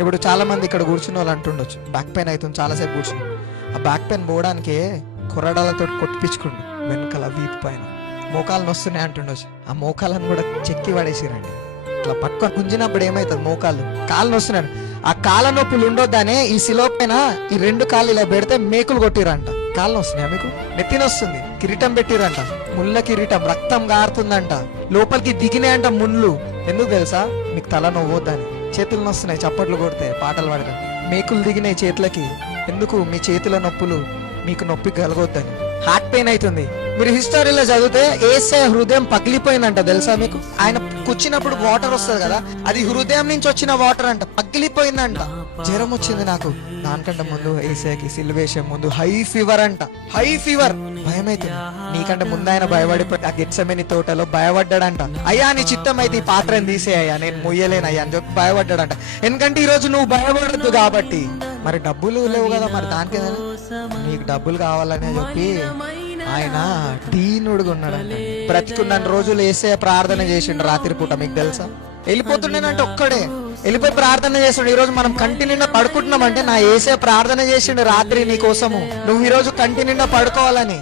ఇప్పుడు చాలా మంది ఇక్కడ కూర్చున్న వాళ్ళు అంటుండొచ్చు, బ్యాక్ పెయిన్ అవుతుంది చాలాసేపు కూర్చుని. ఆ బ్యాక్ పెయిన్ పోవడానికి కొరడాలతో కొట్టిపించుకుండు వెనకాల వీపు పైన. మోకాలు నొస్తున్నాయి అంటుండొచ్చు, ఆ మోకాలను కూడా చెక్కి పడేసిరండి. ఇట్లా పట్టుకొని గుంజినప్పుడు ఏమవుతుంది, మోకాళ్ళు కాళ్ళు నొస్తున్నాడు. ఆ కాళ్ళ నొప్పులు ఉండొద్దనే ఈ శిలో పైన ఈ 2 కాళ్ళు ఇలా పెడితే మేకులు కొట్టిరంట. కాళ్ళు వస్తున్నాయా మీకు? నెత్తిన వస్తుంది, కిరీటం పెట్టిరంట, ముళ్ళ కిరీటం, రక్తం గారుతుందంట, లోపలికి దిగినాయంట ముళ్ళు. ఎందుకు తెలుసా? మీకు తల నవ్వొద్దని. చేతులు నొస్తున్నాయి చప్పట్లు కొడితే, పాటలు పాడడం. మేకులు దిగినాయి చేతులకి. ఎందుకు? మీ చేతుల నొప్పులు మీకు నొప్పి కలగొద్దని. హార్ట్ పెయిన్ అవుతుంది. మీరు హిస్టరీలో చదివితే యేసయ్య హృదయం పగిలిపోయిందంట, తెలుసా మీకు? ఆయన కూర్చున్నప్పుడు వాటర్ వస్తుంది కదా, అది హృదయం నుంచి వచ్చిన వాటర్ అంట, పగిలిపోయిందంట. జ్వరం వచ్చింది నాకు. దానికంటే ముందు యేసయ్యకి సిలువేసే ముందు హై ఫీవర్ అంట, హై ఫీవర్. భయమైతుంది. నీకంటే ముందు ఆయన భయపడిపోయి ఆ గెత్సెమనీ తోటలో భయపడ్డాడంట. అయ్యా నీ చిత్తం అయితే ఈ పాత్రను తీసేయ్యా, నేను మొయ్యలేనయ్యా అని చెప్పి భయపడ్డాడంట. ఎందుకంటే ఈ రోజు నువ్వు భయపడద్దు కాబట్టి. మరి డబ్బులు లేవు కదా, మరి దానికి నీకు డబ్బులు కావాలనే చెప్పి ఆయన దీనుడుగా ఉన్నాడంట. బ్రతికున్న రోజులు యేసయ్య ప్రార్థన చేసిండు రాత్రి పూట, మీకు తెలుసా? వెళ్ళిపోతుండేనంటే ఒక్కడే వెళ్ళిపోయి ప్రార్థన చేస్తుండే. ఈ రోజు మనం కంటి నిండా పడుకుంటున్నామంటే నా యేసయ్య ప్రార్థన చేసిండు రాత్రి నీ కోసము, నువ్వు ఈ రోజు కంటి నిండా పడుకోవాలని.